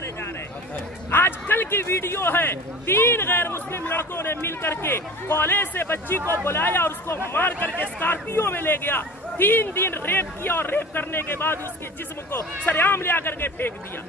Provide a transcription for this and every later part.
मारे जा रहे हैं। आज कल की वीडियो है, 3 गैर मुस्लिम लड़कों ने मिल करके कॉलेज से बच्ची को बुलाया और उसको मार करके स्कॉर्पियो में ले गया। 3 दिन रेप किया और रेप करने के बाद उसके जिस्म को सरेआम ले आकर के फेंक दिया।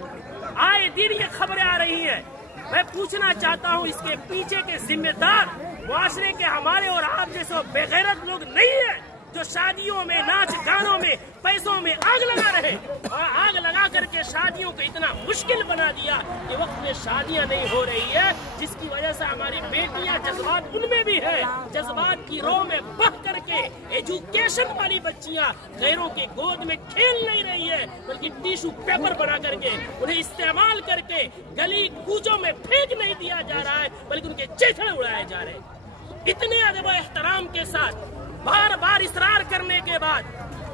आए दिन ये खबरें आ रही हैं। मैं पूछना चाहता हूँ, इसके पीछे के जिम्मेदार मुआशरे के हमारे और आप जैसे बेगैरत लोग नहीं है जो शादियों में, नाच गानों में, पैसों में आग लगा रहे और आग लगा करके शादियों को इतना मुश्किल बना दिया कि वक्त में शादियां नहीं हो रही है, जिसकी वजह से हमारी बेटियां, जज्बात उनमें भी है, जज्बात की रो में बह करके एजुकेशन वाली बच्चियां गैरों के गोद में खेल नहीं रही है, बल्कि टिश्यू पेपर बना करके उन्हें इस्तेमाल करके गली कूचों में फेंक नहीं दिया जा रहा है, बल्कि उनके चेहरे उड़ाए जा रहे हैं। इतने अदब व एहतराम के साथ बार बार इसरार करने के बाद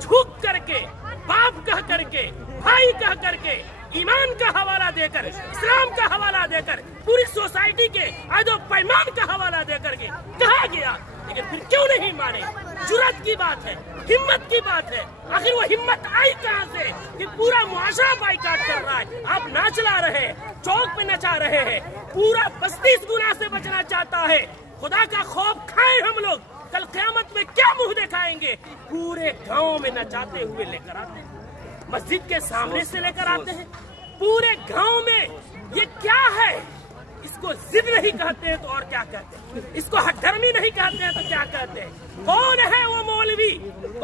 झुक करके, बाप कह करके, भाई कह करके, ईमान का हवाला देकर, इस्लाम का हवाला देकर, पूरी सोसाइटी के अदब पैमान का हवाला देकर के कहा गया, लेकिन फिर क्यों नहीं माने? जुर्रत की बात है, हिम्मत की बात है। आखिर वो हिम्मत आई कहाँ से कि पूरा मुआशरा बाइकाट कर रहा है? आप नाच ला रहे हैं, चौक पे नचा रहे हैं, पूरा बस्ती इस गुनाह से बचना चाहता है। खुदा का खौफ खाए हम लोग, कल क़यामत में क्या मुंह दिखाएंगे? पूरे गांव में नचाते हुए लेकर आते हैं, मस्जिद के सामने से लेकर आते हैं, पूरे गांव में। ये क्या है? इसको जिद नहीं कहते हैं तो और क्या कहते हैं? इसको हठधर्मी नहीं कहते हैं तो क्या कहते हैं? कौन है वो मौलवी,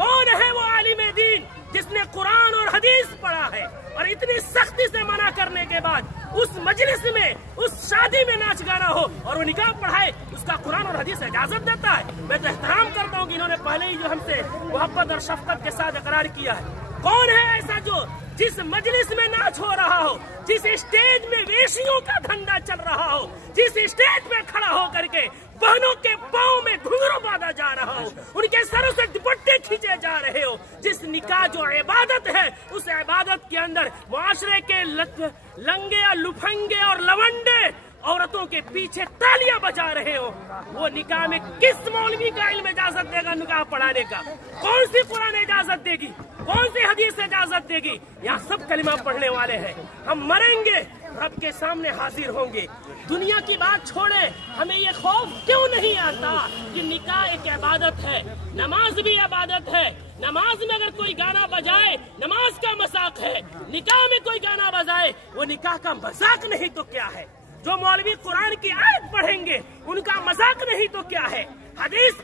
कौन है वो आलिम दीन जिसने कुरान और हदीस पढ़ा है और इतनी सख्ती से मना करने के बाद उस मजलिस में, उस शादी में नाच गाना हो और वो निकाह पढ़ाए, उसका कुरान और हदीस इजाजत देता है? मैं तो एहतराम करता हूँ कि इन्होंने पहले ही जो हमसे मोहब्बत और शफकत के साथ इकरार किया है। कौन है ऐसा जो जिस मजलिस में नाच हो रहा हो, जिस स्टेज में वेशियों का धंधा चल रहा हो, जिस स्टेज में खड़ा हो करके बहनों के पाँव में घुंघरू बांधा जा रहा हो, उनके सरों से दुपट्टे खींचे जा रहे हो, जिस निकाह जो इबादत है उस इबादत के अंदर मुआशरे के लंगे या लुफंगे और लवंडे औरतों के पीछे तालियां बजा रहे हो, वो निकाह में किस मौलवी का इल्म इजाजत देगा निकाह पढ़ाने का? कौन सी कुरान इजाजत देगी? कौन सी हदीस इजाजत देगी? यहाँ सब कलिमा पढ़ने वाले हैं। हम मरेंगे, रब के सामने हाजिर होंगे। दुनिया की बात छोड़े, हमें ये खौफ क्यों नहीं आता कि निकाह एक इबादत है, नमाज भी इबादत है। नमाज में अगर कोई गाना बजाए, नमाज का मजाक है। निकाह में कोई गाना बजाए, वो निकाह का मजाक नहीं तो क्या है? जो मौलवी कुरान की आयत पढ़ेंगे, उनका मजाक नहीं तो क्या है? हदीस